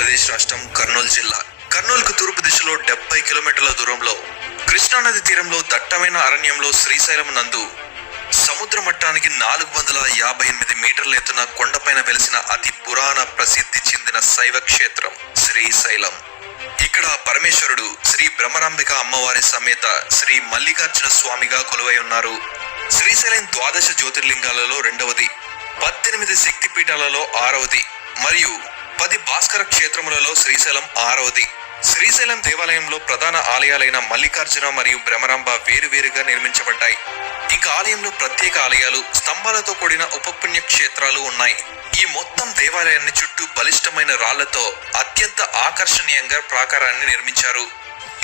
ఆంధ్రప్రదేశ్ రాష్ట్రం కర్నూలు జిల్లా. కర్నూలుకు తూర్పు దిశలో 70 కిలోమీటర్ల దూరంలో కృష్ణానది తీరంలో దట్టమైన అరణ్యంలో శ్రీశైలం నందు సముద్ర మట్టానికి 458 మీటర్ల ఎత్తున కొండపైన వెలిసిన అతి పురాణ ప్రసిద్ధి చెందిన శైవ క్షేత్రం శ్రీశైలం. ఇక్కడ పరమేశ్వరుడు శ్రీ బ్రహ్మరాంబిక అమ్మవారి సమేత శ్రీ మల్లికార్జున స్వామిగా కొలువై ఉన్నారు. శ్రీశైలం ద్వాదశ జ్యోతిర్లింగాలలో రెండవది, 18 శక్తి పీఠాలలో 6వది మరియు 10 భాస్కర క్షేత్రములలో శ్రీశైలం 6వది. శ్రీశైలం దేవాలయంలో ప్రధాన ఆలయాలైన మల్లికార్జున మరియు బ్రహ్మరాంబ వేరువేరుగా నిర్మించబడ్డాయి. ఇంకా ఆలయంలో ప్రత్యేక ఆలయాలు, స్తంభాలతో కూడిన ఉపపుణ్య క్షేత్రాలు ఉన్నాయి. ఈ మొత్తం దేవాలయాన్ని చుట్టూ బలిష్టమైన రాళ్లతో అత్యంత ఆకర్షణీయంగా ప్రాకారాన్ని నిర్మించారు.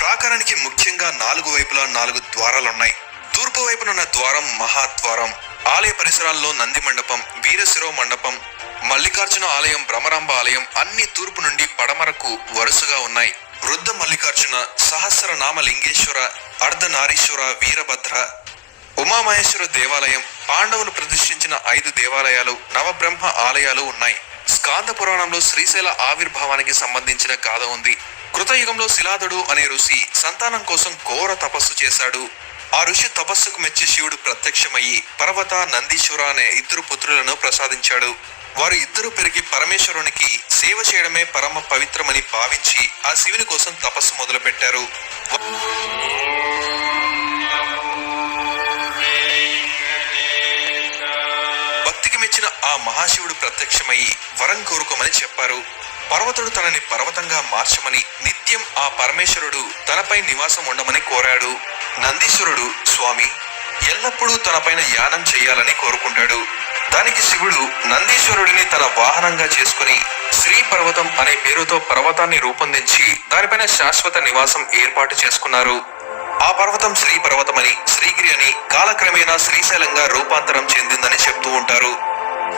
ప్రాకారానికి ముఖ్యంగా 4 వైపులా 4 ద్వారాలున్నాయి. తూర్పు వైపునున్న ద్వారం మహాద్వారం. ఆలయ పరిసరాల్లో నంది మండపం, వీరశిరో మండపం, మల్లికార్జున ఆలయం, బ్రహ్మరాంబ ఆలయం అన్ని తూర్పు నుండి పడమరకు వరుసగా ఉన్నాయి. వృద్ధ మల్లికార్జున, సహస్రనామ లింగేశ్వర, అర్ధనారీశ్వర, వీరభద్ర, ఉమామహేశ్వర దేవాలయం, పాండవులు ప్రతిష్ఠించిన 5 దేవాలయాలు, నవబ్రహ్మ ఆలయాలు ఉన్నాయి. స్కాంద పురాణంలో శ్రీశైల ఆవిర్భావానికి సంబంధించిన గాథ ఉంది. కృతయుగంలో శిలాదుడు అనే ఋషి సంతానం కోసం ఘోర తపస్సు చేశాడు. ఆ ఋషి తపస్సుకు మెచ్చి శివుడు ప్రత్యక్షమయ్యి పర్వత, నందీశ్వర అనే 2 పుత్రులను ప్రసాదించాడు. వారు ఇద్దరు పెరిగి పరమేశ్వరునికి సేవ చేయడమే పరమ పవిత్రమని భావించి ఆ శివుని కోసం తపస్సు మొదలు పెట్టారు. భక్తికి మెచ్చిన ఆ మహాశివుడు ప్రత్యక్షమయ్యి వరం కోరుకోమని చెప్పారు. పర్వతుడు తనని పర్వతంగా మార్చమని, నిత్యం ఆ పరమేశ్వరుడు తనపై నివాసం ఉండమని కోరాడు. నందీశ్వరుడు, స్వామి ఎల్లప్పుడూ తనపైన యానం చేయాలని కోరుకుంటాడు. దానికి శివుడు నందీశ్వరుడిని తన వాహనంగా చేసుకుని శ్రీ పర్వతం అనే పేరుతో పర్వతాన్ని రూపొందించి దానిపైన శాశ్వత నివాసం ఏర్పాటు చేసుకున్నారు. ఆ పర్వతం శ్రీ పర్వతమని, శ్రీగిరి అని కాలక్రమేణా శ్రీశైలంగా రూపాంతరం చెందిందని చెప్తూ ఉంటారు.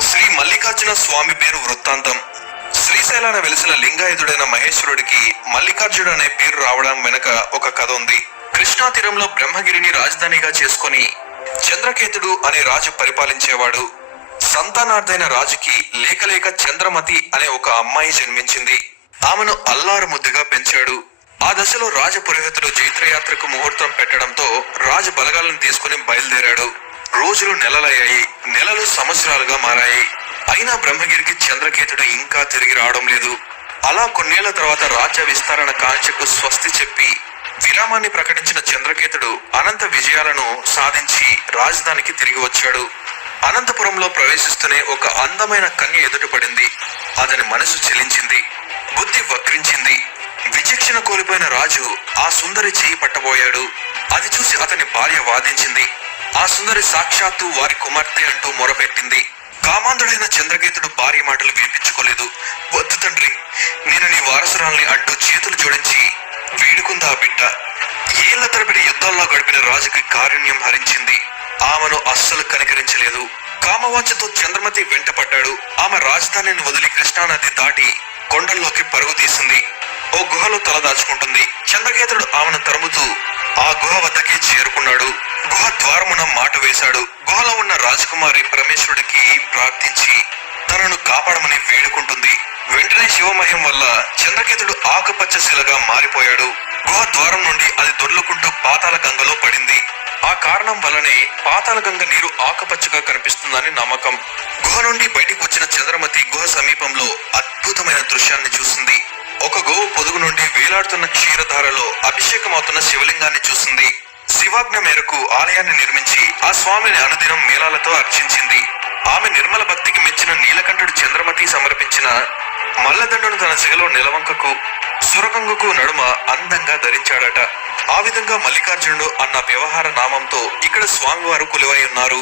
శ్రీ మల్లికార్జున స్వామి పేరు వృత్తాంతం. శ్రీశైలాన వెలిసిన లింగాయుధుడైన మహేశ్వరుడికి మల్లికార్జునుడు అనే పేరు రావడం వెనుక ఒక కథ ఉంది. కృష్ణా తీరంలో బ్రహ్మగిరిని రాజధానిగా చేసుకుని చంద్రకేతుడు అనే రాజు పరిపాలించేవాడు. సంతానార్థైన రాజుకి లేక చంద్రమతి అనే ఒక అమ్మాయి జన్మించింది. ఆమెను అల్లారు ముద్దుగా పెంచాడు. ఆ దశలో రాజ పురోహితుడు జైత్రయాత్రకు ముహూర్తం పెట్టడంతో రాజు బలగాలను తీసుకుని బయలుదేరాడు. రోజులు నెలలయ్యాయి, నెలలు సంవత్సరాలుగా మారాయి. అయినా బ్రహ్మగిరికి చంద్రకేతుడు ఇంకా తిరిగి రావడం లేదు. అలా కొన్నేళ్ల తర్వాత రాజ్య విస్తరణ కాంక్షకు స్వస్తి చెప్పి విరామాన్ని ప్రకటించిన చంద్రకేతుడు అనంత విజయాలను సాధించి రాజధానికి తిరిగి వచ్చాడు. అనంతపురంలో ప్రవేశిస్తూనే ఒక అందమైన కన్య ఎదుటపడింది. అతని మనసు చెలించింది, బుద్ధి వక్రించింది. విచక్షణ కోల్పోయిన రాజు ఆ సుందరి చేయి పట్టబోయాడు. అది చూసి అతని భార్య వాదించింది. ఆ సుందరి సాక్షాత్తు వారి కుమార్తె అంటూ మొరపెట్టింది. కామాంధుడైన చంద్రకేతుడు భార్య మాటలు వినిపించుకోలేదు. వద్దు తండ్రి, నేను నీ వారసురాల్ని అంటూ చేతులు జోడించి వేడుకుందా బిడ్డ. ఏళ్ల తరబడి యుద్ధాల్లో గడిపిన రాజుకి కారుణ్యం హరించింది. ఆమెను అస్సలు కనికరించలేదు. కామవాంఛతో చంద్రమతి వెంటపడ్డాడు. ఆమె రాజధానిని వదిలి కృష్ణానది దాటి కొండల్లోకి పరుగు తీసింది. ఓ గుహలో తలదాచుకుంటుంది. చంద్రకేతుడు ఆమెను తరుముతూ ఆ గుహ వద్దకి చేరుకున్నాడు. గుహ ద్వారమున మాట వేశాడు. గుహలో ఉన్న రాజకుమారి పరమేశ్వరుడికి ప్రార్థించి తనను కాపాడమని వేడుకుంటుంది. వెంటనే శివమయం వల్ల చంద్రకేతుడు ఆకుపచ్చ శిలగా మారిపోయాడు. గుహ ద్వారం నుండి అది దొర్లుకుంటూ పాతాళ గంగలో పడింది. ఆ కారణం వల్లనే పాతాళ గంగ నీరు ఆకుపచ్చగా కనిపిస్తుందని నమ్మకం. గుహ నుండి బయటికి వచ్చిన చంద్రమతి గుహ సమీపంలో అద్భుతమైన దృశ్యాన్ని చూసింది. ఒక గోవు పొదుగు నుండి వేలాడుతున్న క్షీరధారలో అభిషేకమవుతున్న శివలింగాన్ని చూసింది. శివాజ్ఞ మేరకు ఆలయాన్ని నిర్మించి ఆ స్వామిని అనుదినం మేళాలతో అర్చించింది. ఆమె నిర్మల భక్తికి మెచ్చిన నీలకంఠుడు చంద్రమతి సమర్పించిన మల్లదండను తన శిగలో నెలవంకకు, సురగంగకు నడుమ అందంగా ధరించాడట. ఆ విధంగా మల్లికార్జునుడు అన్న వ్యవహార నామంతో ఇక్కడ స్వామివారు కొలువై ఉన్నారు.